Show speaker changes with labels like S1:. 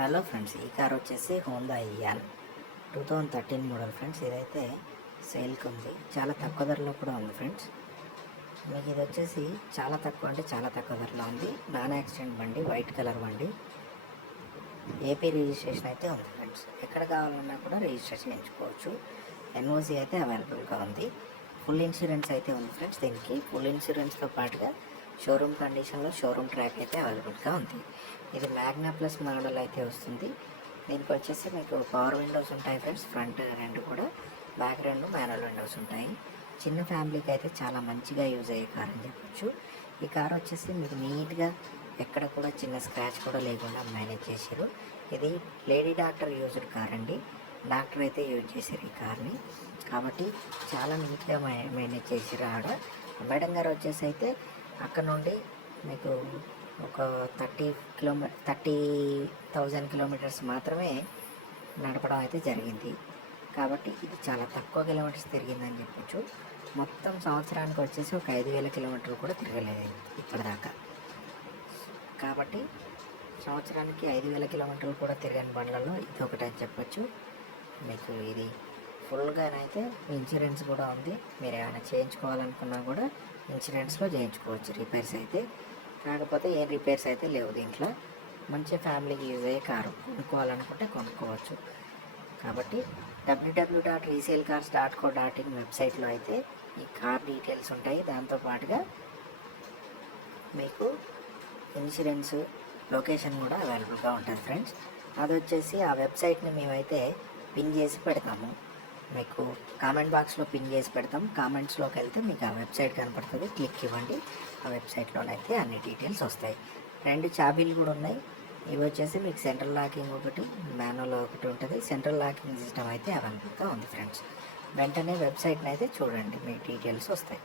S1: Hello friends ఈ car వచ్చేసి Honda Eon two thousand thirteen model friends. ఇదైతే సేల్కి ఉంది. చాలా తక్కువ ధరలో కూడా ఉంది ఫ్రెండ్స్. మీకు ఇది వచ్చేసి చాలా తక్కువ అంటే చాలా తక్కువ ధరలో ఉంది. నాన్ యాక్సిడెంట్ బండి వైట్ కలర్ బండి. ఏపీ రిజిస్ట్రేషన్ అయితే ఉంది ఫ్రెండ్స్. ఎక్కడ కావాలన్నా కూడా రిజిస్టర్ చేయించుకోవచ్చు. ఎన్ఓసి అయితే అవైలబుల్గా ఉంది. ఫుల్ ఇన్సూరెన్స్ అయితే ఉంది ఫ్రెండ్స్ దీనికి. ఫుల్ ఇన్సూరెన్స్తో పాటుగా షోరూమ్ కండిషన్లో షోరూమ్ ట్రాక్ అయితే అవైలబుల్గా ఉంది. ఇది మ్యాగ్నా ప్లస్ మోడల్ అయితే వస్తుంది. దీనికి వచ్చేసి మీకు పవర్ విండోస్ ఉంటాయి ఫ్రెండ్స్. ఫ్రంట్ రెండు కూడా బ్యాక్ రెండు మ్యానువల్ విండోస్ ఉంటాయి. చిన్న ఫ్యామిలీకి అయితే చాలా మంచిగా యూజ్ అయ్యే కార్ అని చెప్పొచ్చు. ఈ కార్ వచ్చేసి మీకు నీట్గా ఎక్కడ కూడా చిన్న స్క్రాచ్ కూడా లేకుండా మేనేజ్ చేశారు. ఇది లేడీ డాక్టర్ యూజ్డ్ కార్ అండి. డాక్టర్ అయితే యూజ్ చేశారు ఈ కార్ని. కాబట్టి చాలా నీట్గా మేనేజ్ చేశారు ఆడ. మేడం గారు వచ్చేసి అయితే అక్కడ నుండి మీకు ఒక thirty kilometre thirty thousand kilometres మాత్రమే నడపడం అయితే జరిగింది. కాబట్టి ఇది చాలా తక్కువ కిలోమీటర్స్ తిరిగిందని చెప్పొచ్చు. మొత్తం సంవత్సరానికి వచ్చేసి ఒక ఐదు వేల కిలోమీటర్లు కూడా తిరగలేదు ఇప్పటిదాకా. కాబట్టి సంవత్సరానికి ఐదు వేల కిలోమీటర్లు కూడా తిరగని బండ్లలో ఇది ఒకటి అని చెప్పొచ్చు. మీకు ఇది ఫుల్గానైతే ఇన్సూరెన్స్ కూడా ఉంది. మీరు ఏమైనా చేయించుకోవాలనుకున్నా కూడా ఇన్సూరెన్స్లో చేయించుకోవచ్చు రిపేర్స్ అయితే. కాకపోతే ఏం రిపేర్స్ అయితే లేవు దీంట్లో. మంచి ఫ్యామిలీకి యూజ్ అయ్యే కారు కొనుక్కోవాలనుకుంటే కొనుక్కోవచ్చు. కాబట్టి WWW dot resale cars dot co dot in వెబ్సైట్లో అయితే ఈ కార్ డీటెయిల్స్ ఉంటాయి. దాంతో పాటుగా మీకు ఇన్సూరెన్స్ లొకేషన్ కూడా అవైలబుల్గా ఉంటుంది ఫ్రెండ్స్. అది వచ్చేసి ఆ వెబ్సైట్ని మేమైతే పిన్ చేసి పెడతాము. మీకు కామెంట్ బాక్స్లో పిన్ చేసి పెడతాం. కామెంట్స్లోకి వెళ్తే మీకు ఆ వెబ్సైట్ కనపడుతుంది. క్లిక్ ఇవ్వండి. ఆ వెబ్సైట్లోనైతే అన్ని డీటెయిల్స్ వస్తాయి. రెండు చాబీలు కూడా ఉన్నాయి. ఇవి వచ్చేసి మీకు సెంట్రల్ లాకింగ్ ఒకటి మాన్యువల్ ఒకటి ఉంటుంది. సెంట్రల్ లాకింగ్ సిస్టమ్ అయితే అవైలబుల్గా ఉంది ఫ్రెండ్స్ వెంటనే వెబ్సైట్ని అయితే చూడండి. మీకు డీటెయిల్స్ వస్తాయి.